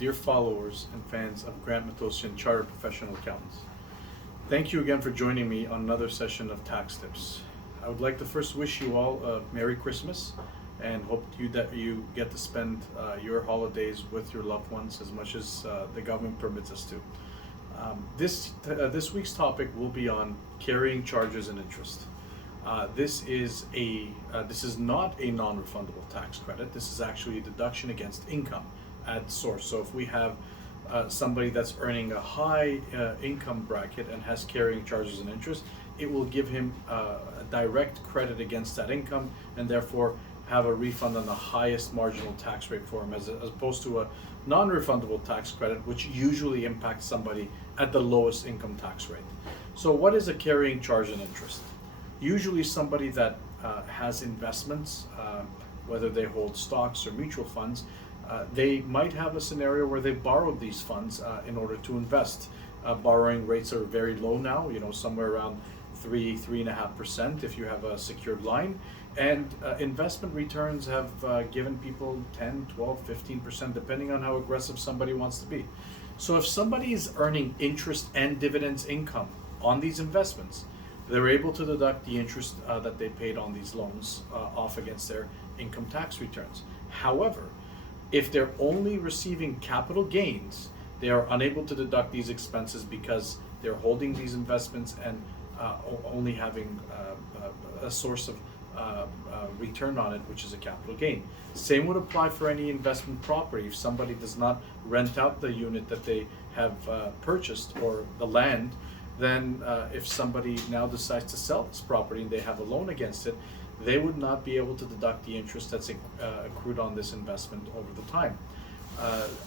dear followers and fans of Grant Matosian Chartered Professional Accountants. Thank you again for joining me on another session of Tax Tips. I would like to first wish you all a Merry Christmas and hope that you get to spend your holidays with your loved ones as much as the government permits us to. This week's topic will be on carrying charges and interest. This is not a non-refundable tax credit. This is actually a deduction against income at source. So if we have somebody that's earning a high income bracket and has carrying charges and interest, it will give him a direct credit against that income and therefore have a refund on the highest marginal tax rate for him, as opposed to a non-refundable tax credit, which usually impacts somebody at the lowest income tax rate. So what is a carrying charge and interest? Usually somebody that has investments, whether they hold stocks or mutual funds, they might have a scenario where they borrowed these funds in order to invest. Borrowing rates are very low now, somewhere around 3.5% if you have a secured line. And investment returns have given people 10, 12, 15%, depending on how aggressive somebody wants to be. So if somebody is earning interest and dividends income on these investments, they're able to deduct the interest that they paid on these loans off against their income tax returns. However, if they're only receiving capital gains, they are unable to deduct these expenses because they're holding these investments and only having a source of return on it, which is a capital gain. Same would apply for any investment property. If somebody does not rent out the unit that they have purchased or the land, then if somebody now decides to sell this property and they have a loan against it, they would not be able to deduct the interest that's accrued on this investment over the time.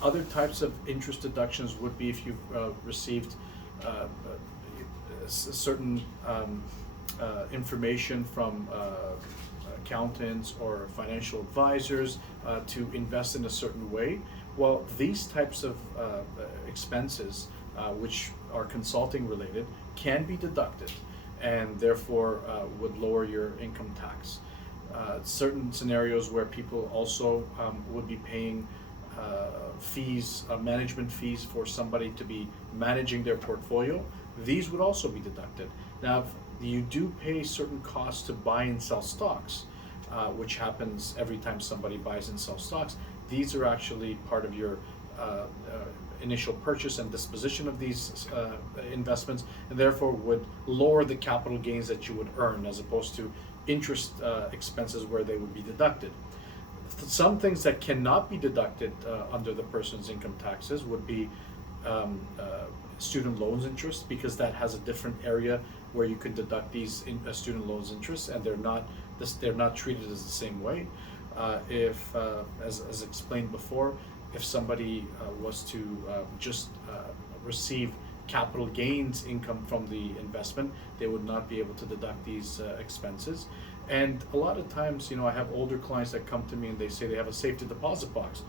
Other types of interest deductions would be if you've received certain information from accountants or financial advisors to invest in a certain way. Well, these types of expenses, which are consulting related, can be deducted and therefore would lower your income tax. Certain scenarios where people also would be paying fees, management fees for somebody to be managing their portfolio, these would also be deducted. Now, if you do pay certain costs to buy and sell stocks, which happens every time somebody buys and sells stocks, these are actually part of your initial purchase and disposition of these investments, and therefore would lower the capital gains that you would earn, as opposed to interest expenses where they would be deducted. Some things that cannot be deducted under the person's income taxes would be student loans interest, because that has a different area where you can deduct these student loans interest, and they're not treated as the same way. If as explained before, if somebody was to just receive capital gains income from the investment, they would not be able to deduct these expenses. And a lot of times, I have older clients that come to me and they say they have a safety deposit box.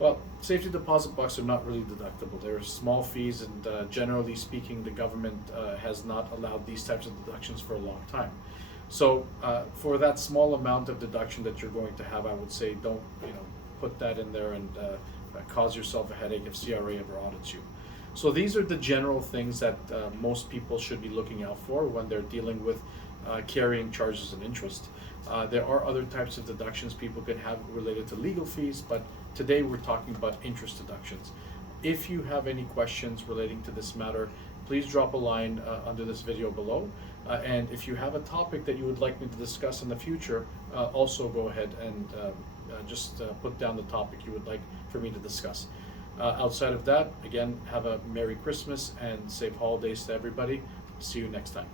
Well, safety deposit boxes are not really deductible. They're small fees, and generally speaking, the government has not allowed these types of deductions for a long time. So for that small amount of deduction that you're going to have, I would say don't put that in there and cause yourself a headache if CRA ever audits you. So these are the general things that most people should be looking out for when they're dealing with carrying charges and interest. There are other types of deductions people can have related to legal fees, but today we're talking about interest deductions. If you have any questions relating to this matter, please drop a line under this video below. And if you have a topic that you would like me to discuss in the future, also go ahead and just put down the topic you would like for me to discuss. Outside of that, again, have a Merry Christmas and safe holidays to everybody. See you next time.